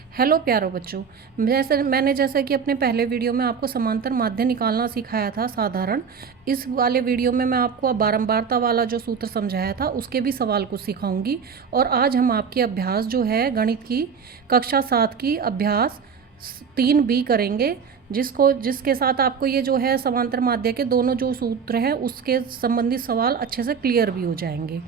Hello प्यारो बच्चों, जैसे कि अपने पहले वीडियो में आपको समांतर माध्य निकालना सिखाया था साधारण। इस वाले वीडियो में मैं आपको बारंबारता वाला जो सूत्र समझाया था उसके भी सवाल कुछ सिखाऊंगी। और आज हम आपकी अभ्यास जो है गणित की कक्षा 7 की अभ्यास 3B करेंगे, जिसके साथ आपको ये जो है समांतर माध्य के दोनों जो सूत्र हैं उसके संबंधित सवाल अच्छे से क्लियर भी हो जाएंगे।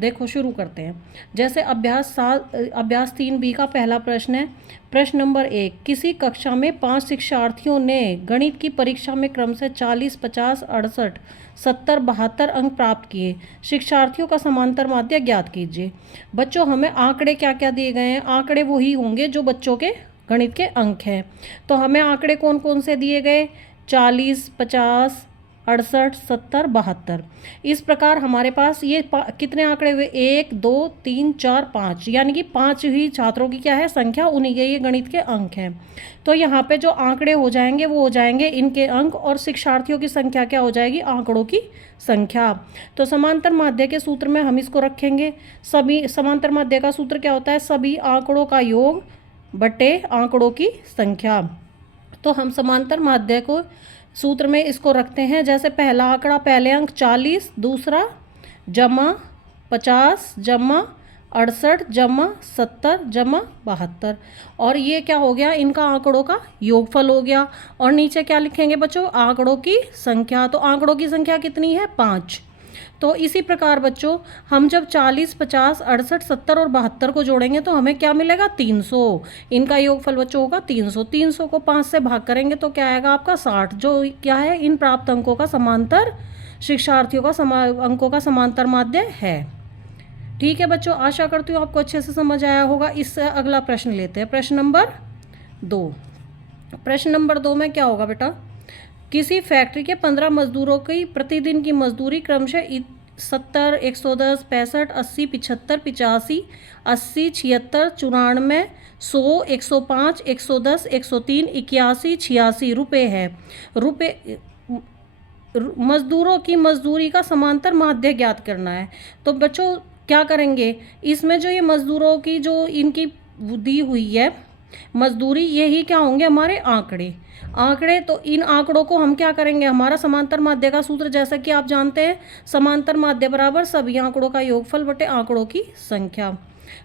देखो शुरू करते हैं। जैसे अभ्यास 3B का पहला प्रश्न है। प्रश्न नंबर 1, किसी कक्षा में 5 शिक्षार्थियों ने गणित की परीक्षा में क्रम से 40, 50, 68, 70, 72 अंक प्राप्त किए। शिक्षार्थियों का समांतर माध्य ज्ञात कीजिए। बच्चों, हमें आंकड़े क्या क्या दिए गए हैं? आंकड़े वही होंगे जो बच्चों के गणित के अंक हैं। तो हमें आंकड़े कौन कौन से दिए गए? 40, 50, 68, 70, 72। इस प्रकार हमारे पास ये कितने आंकड़े हुए? 1, 2, 3, 4, 5, यानी कि 5 ही छात्रों की क्या है संख्या, उन्हीं के ये गणित के अंक हैं। तो यहाँ पे जो आंकड़े हो जाएंगे वो हो जाएंगे इनके अंक, और शिक्षार्थियों की संख्या क्या हो जाएगी? आंकड़ों की संख्या। तो समांतर माध्य के सूत्र में हम इसको रखेंगे। सभी समांतर माध्य का सूत्र क्या होता है? सभी आंकड़ों का योग बटे आंकड़ों की संख्या। तो हम समांतर माध्य को सूत्र में इसको रखते हैं। जैसे पहला आंकड़ा, पहले अंक 40, दूसरा जमा 50 जमा 68 जमा 70 जमा 72, और ये क्या हो गया? इनका आंकड़ों का योगफल हो गया। और नीचे क्या लिखेंगे बच्चों? आंकड़ों की संख्या। तो आंकड़ों की संख्या कितनी है? 5। तो इसी प्रकार बच्चों हम जब 40, 50, 68, 70 और 72 को जोड़ेंगे तो हमें क्या मिलेगा? 300। इनका योगफल बच्चों होगा 300। 300 को 5 से भाग करेंगे तो क्या आएगा आपका? 60, जो क्या है इन प्राप्त अंकों का समांतर, शिक्षार्थियों का अंकों का समांतर माध्य है। ठीक है बच्चों, आशा करती हूँ आपको अच्छे से समझ आया होगा। इससे अगला प्रश्न लेते हैं, प्रश्न नंबर 2। प्रश्न नंबर 2 में क्या होगा बेटा? किसी फैक्ट्री के 15 मजदूरों की प्रतिदिन की मजदूरी क्रमशः 70, 110, 65, 80, 75, 85, 80, 76, 94, 100, 105, 110, 103, 81, 86 रुपये है। मजदूरों की मजदूरी का समांतर माध्य ज्ञात करना है। तो बच्चों क्या करेंगे? इसमें जो ये मजदूरों की जो इनकी दी हुई है मजदूरी, यही क्या होंगे? हमारे आंकड़े। तो इन आंकड़ों को हम क्या करेंगे? हमारा समांतर माध्य का सूत्र जैसा कि आप जानते हैं, समांतर माध्य बराबर सभी आंकड़ों का योगफल बटे आंकड़ों की संख्या।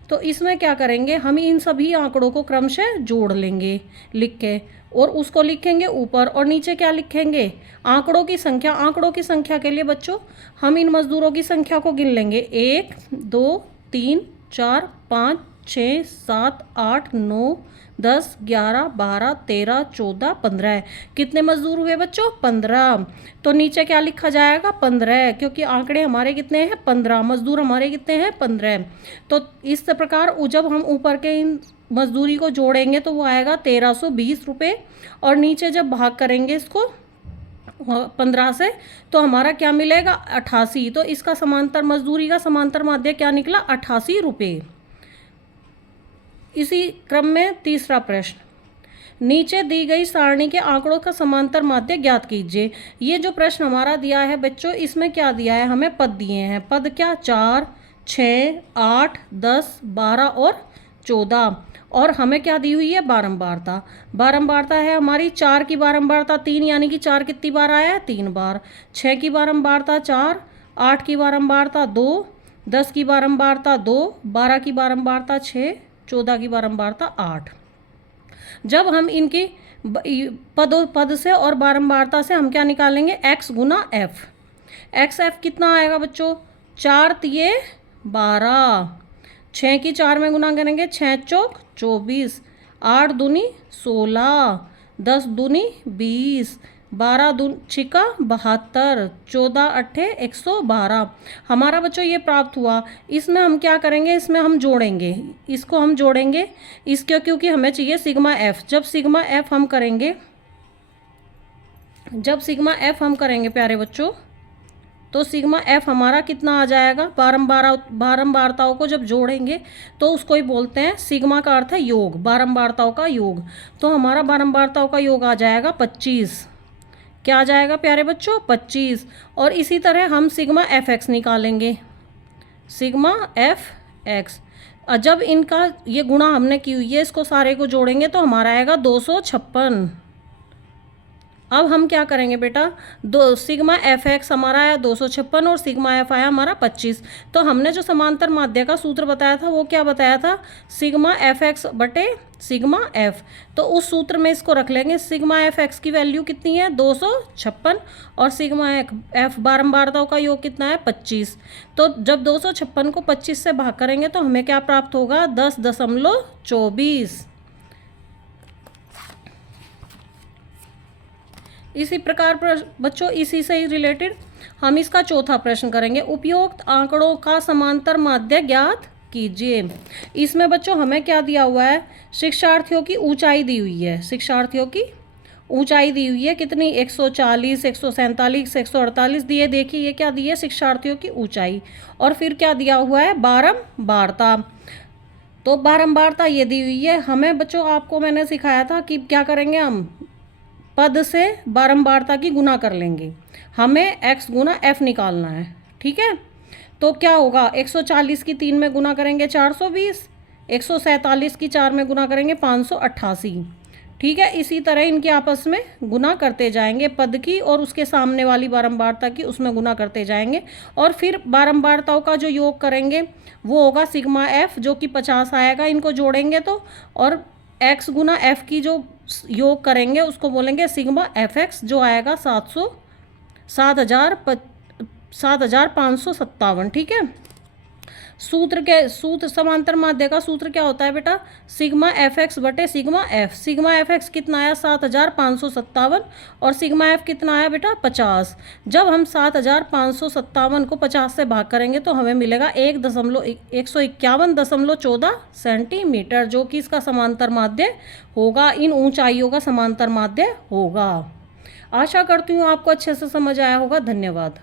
तो इसमें क्या करेंगे? हम इन सभी आंकड़ों को क्रमशः जोड़ लेंगे लिख के, और उसको लिखेंगे ऊपर, और नीचे क्या लिखेंगे? आंकड़ों की संख्या। आंकड़ों की संख्या के लिए बच्चों हम इन मजदूरों की संख्या को गिन लेंगे। 1, 2, 3, 4, 5, 6, 7, 8, 9, 10, 11, 12, 13, 14, 15। कितने मजदूर हुए बच्चों? 15। तो नीचे क्या लिखा जाएगा? 15, क्योंकि आंकड़े हमारे कितने हैं? 15, मजदूर हमारे कितने हैं? 15। तो इस प्रकार जब हम ऊपर के इन मजदूरी को जोड़ेंगे तो वो आएगा 1320 रुपये, और नीचे जब भाग करेंगे इसको 15 से तो हमारा क्या मिलेगा? 88। तो इसका समांतर मजदूरी का समांतर माध्य क्या निकला? 88 रुपये। इसी क्रम में तीसरा प्रश्न, नीचे दी गई सारणी के आंकड़ों का समांतर माध्य ज्ञात कीजिए। ये जो प्रश्न हमारा दिया है बच्चों, इसमें क्या दिया है? हमें पद दिए हैं। पद क्या? 4, 6, 8, 10, 12 और 14। और हमें क्या दी हुई है? बारंबारता। बारंबारता है हमारी 4 की बारंबारता 3, यानी कि 4 कितनी बार आया है? 3 बार। 6 की बारंबारता 4, 8 की बारंबारता 2, 10 की बारंबारता 2, 12 की बारंबारता 6, 14 की बारंबारता 8। जब हम इनकी पद से और बारंबारता से हम क्या निकालेंगे? x गुना f। एक्स एफ कितना आएगा बच्चों? 4 तिये 12, 6 की 4 में गुना करेंगे, 6 चौक 24, 8 दूनी 16, 10 दूनी 20, 12 दून छिका 72, 14 अट्ठे 112। हमारा बच्चों ये प्राप्त हुआ। इसमें हम क्या करेंगे? इसमें हम जोड़ेंगे, इसको हम जोड़ेंगे इसके, क्योंकि हमें चाहिए सिग्मा एफ। जब सिग्मा एफ हम करेंगे प्यारे बच्चों, तो सिग्मा एफ हमारा कितना आ जाएगा? बारंबारताओं को जब जोड़ेंगे तो उसको ही बोलते हैं, सिग्मा का अर्थ है योग, बारंबारताओं का योग। तो हमारा बारंबारताओं का योग आ जाएगा 25। क्या आ जाएगा प्यारे बच्चों? 25। और इसी तरह हम सिग्मा एफ एक्स निकालेंगे। सिग्मा एफ एक्स जब इनका ये गुणा हमने की हुई है, इसको सारे को जोड़ेंगे तो हमारा आएगा 256। अब हम क्या करेंगे बेटा, दो सिग्मा एफ एक्स हमारा आया 256 और सिग्मा एफ आया हमारा 25। तो हमने जो समांतर माध्य का सूत्र बताया था वो क्या बताया था, सिग्मा एफ एक्स बटे सिग्मा एफ। तो उस सूत्र में इसको रख लेंगे। सिग्मा एफ एक्स की वैल्यू कितनी है 256 और सिग्मा एफ बारंबारताओं का योग कितना है 25। तो जब 256 को 25 से भाग करेंगे तो हमें क्या प्राप्त होगा 10.24। इसी प्रकार बच्चों इसी से ही रिलेटेड हम इसका चौथा प्रश्न करेंगे। उपयुक्त आंकड़ों का समांतर माध्य ज्ञात कीजिए। इसमें बच्चों हमें क्या दिया हुआ है, शिक्षार्थियों की ऊंचाई दी हुई है। शिक्षार्थियों की ऊंचाई दी हुई है कितनी, 140, 147, 148 दिए। देखिए ये क्या दी है, शिक्षार्थियों की ऊंचाई। और फिर क्या दिया हुआ है, बारंबारता। तो बारंबारता ये दी हुई है। हमें बच्चों आपको मैंने सिखाया था कि क्या करेंगे, हम पद से बारंबारता की गुना कर लेंगे। हमें x गुना f निकालना है, ठीक है। तो क्या होगा, 140 की 3 में गुना करेंगे 420, 147 की 4 में गुना करेंगे 588, ठीक है। इसी तरह इनके आपस में गुना करते जाएंगे, पद की और उसके सामने वाली बारंबारता की, उसमें गुना करते जाएंगे। और फिर बारंबारताओं का जो योग करेंगे वो होगा सिग्मा एफ जो कि 50 आएगा, इनको जोड़ेंगे तो। और x गुना f की जो योग करेंगे उसको बोलेंगे सिग्मा एफ एक्स, जो आएगा 7,557, ठीक है। सूत्र समांतर माध्य का सूत्र क्या होता है बेटा, सिग्मा एफ एक्स बटे sigma F. Sigma F x कितना आया 7,557 और सिग्मा एफ कितना आया बेटा 50। जब हम 7,557 को 50 से भाग करेंगे तो हमें मिलेगा 151.14 सेंटीमीटर, जो कि इसका समांतर माध्य होगा, इन ऊंचाइयों का समांतर माध्य होगा। आशा करती हूँ आपको अच्छे से समझ आया होगा। धन्यवाद।